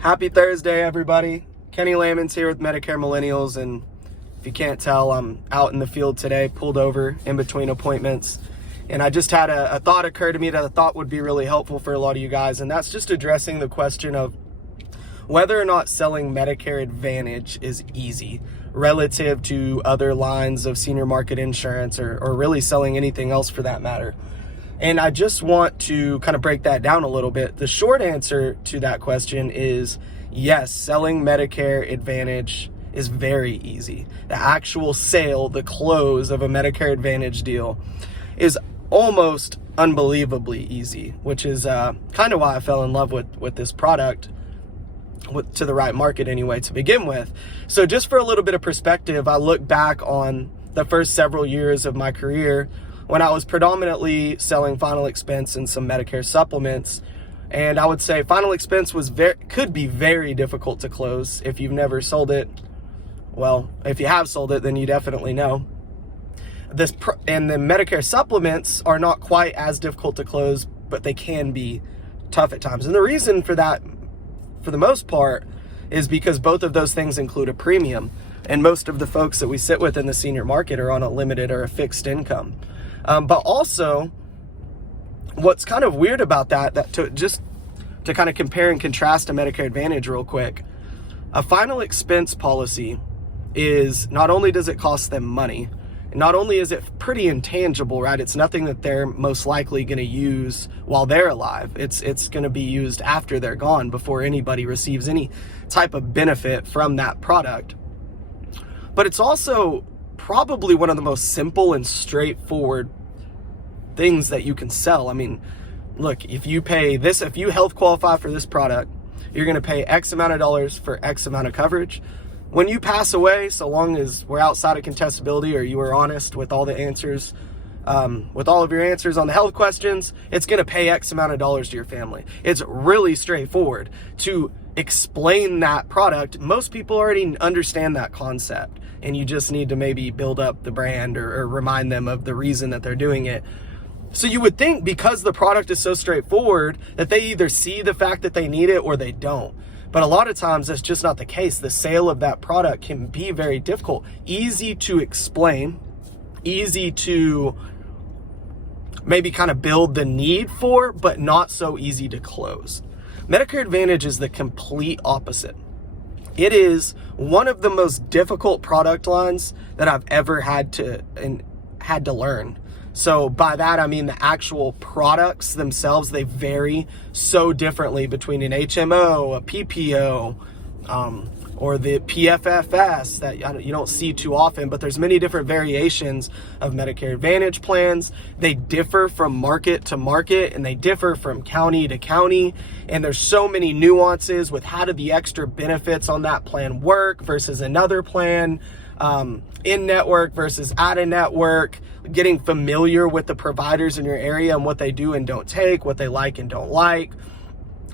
Happy Thursday, everybody. Kenny Lamons here with Medicare Millennials, and if you can't tell, I'm out in the field today, pulled over in between appointments, and I just had a thought occur to me that I thought would be really helpful for a lot of you guys, and that's just addressing the question of whether or not selling Medicare Advantage is easy relative to other lines of senior market insurance or really selling anything else for that matter. And I just want to kind of break that down a little bit. The short answer to that question is yes, selling Medicare Advantage is very easy. The actual sale, the close of a Medicare Advantage deal is almost unbelievably easy, which is kind of why I fell in love with this product, to the right market anyway to begin with. So just for a little bit of perspective, I look back on the first several years of my career when I was predominantly selling final expense and some Medicare supplements. And I would say final expense could be very difficult to close if you've never sold it. Well, if you have sold it, then you definitely know. And the Medicare supplements are not quite as difficult to close, but they can be tough at times. And the reason for that, for the most part, is because both of those things include a premium. And most of the folks that we sit with in the senior market are on a limited or a fixed income. But also, what's kind of weird about that to kind of compare and contrast to Medicare Advantage real quick, a final expense policy is, not only does it cost them money, not only is it pretty intangible, right? It's nothing that they're most likely going to use while they're alive. It's going to be used after they're gone, before anybody receives any type of benefit from that product. But it's also probably one of the most simple and straightforward things that you can sell. I mean, look, if you health qualify for this product, you're going to pay X amount of dollars for X amount of coverage. When you pass away, so long as we're outside of contestability or you are honest with all the answers, with all of your answers on the health questions, it's going to pay X amount of dollars to your family. It's really straightforward to explain that product. Most people already understand that concept, and you just need to maybe build up the brand or remind them of the reason that they're doing it. So you would think, because the product is so straightforward, that they either see the fact that they need it or they don't. But a lot of times that's just not the case. The sale of that product can be very difficult, easy to explain, easy to maybe kind of build the need for, but not so easy to close. Medicare Advantage is the complete opposite. It is one of the most difficult product lines that I've ever had to learn. So by that, I mean the actual products themselves, they vary so differently between an HMO, a PPO, or the PFFS that you don't see too often, but there's many different variations of Medicare Advantage plans. They differ from market to market, and they differ from county to county. And there's so many nuances with how do the extra benefits on that plan work versus another plan, in-network versus out-of-network, getting familiar with the providers in your area and what they do and don't take, what they like and don't like.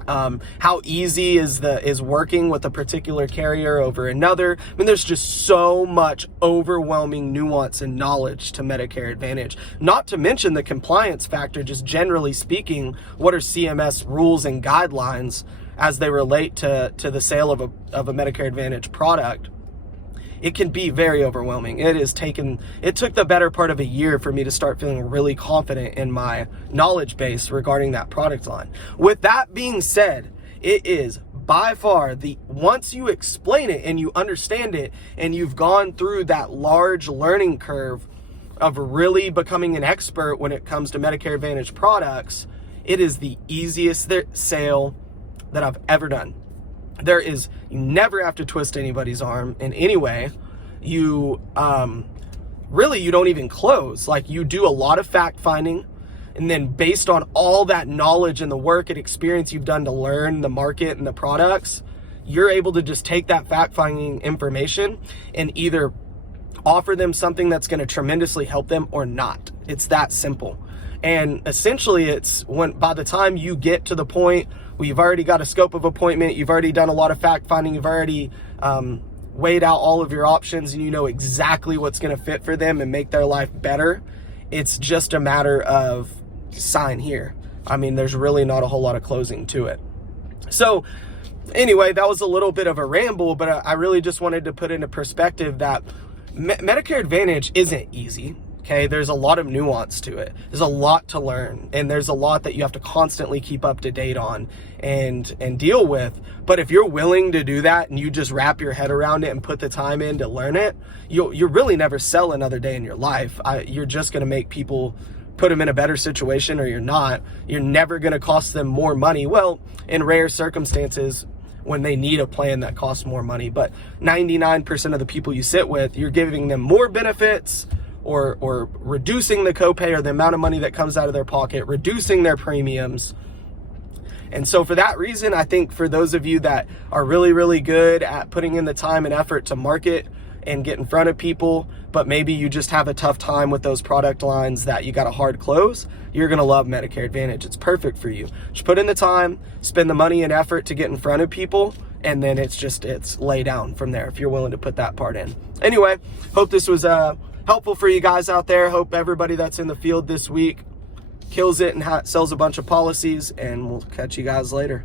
How easy is working with a particular carrier over another. I mean, there's just so much overwhelming nuance and knowledge to Medicare Advantage. Not to mention the compliance factor, just generally speaking, what are CMS rules and guidelines as they relate to the sale of a Medicare Advantage product. It can be very overwhelming. It took the better part of a year for me to start feeling really confident in my knowledge base regarding that product line. With that being said, it is by far once you explain it and you understand it and you've gone through that large learning curve of really becoming an expert when it comes to Medicare Advantage products, it is the easiest sale that I've ever done. You never have to twist anybody's arm in any way. You don't even close. Like, you do a lot of fact finding, and then based on all that knowledge and the work and experience you've done to learn the market and the products, you're able to just take that fact finding information and either offer them something that's going to tremendously help them or not. It's that simple. And essentially, it's by the time you get to the point where you've already got a scope of appointment, you've already done a lot of fact finding, you've already weighed out all of your options, and you know exactly what's going to fit for them and make their life better. It's just a matter of sign here. I mean, there's really not a whole lot of closing to it. So Anyway, that was a little bit of a ramble, but I really just wanted to put into perspective that Medicare Advantage isn't easy. Okay, there's a lot of nuance to it. There's a lot to learn, and there's a lot that you have to constantly keep up to date on and deal with. But if you're willing to do that and you just wrap your head around it and put the time in to learn it, you'll really never sell another day in your life. You're just going to make people put them in a better situation, or you're not. You're never going to cost them more money. Well, in rare circumstances, when they need a plan that costs more money, but 99% of the people you sit with, you're giving them more benefits, or reducing the copay or the amount of money that comes out of their pocket, reducing their premiums. And so for that reason, I think for those of you that are really, really good at putting in the time and effort to market and get in front of people, but maybe you just have a tough time with those product lines that you got a hard close, you're going to love Medicare Advantage. It's perfect for you. Just put in the time, spend the money and effort to get in front of people, and then it's lay down from there if you're willing to put that part in. Anyway, hope this was helpful for you guys out there. Hope everybody that's in the field this week kills it and sells a bunch of policies, and we'll catch you guys later.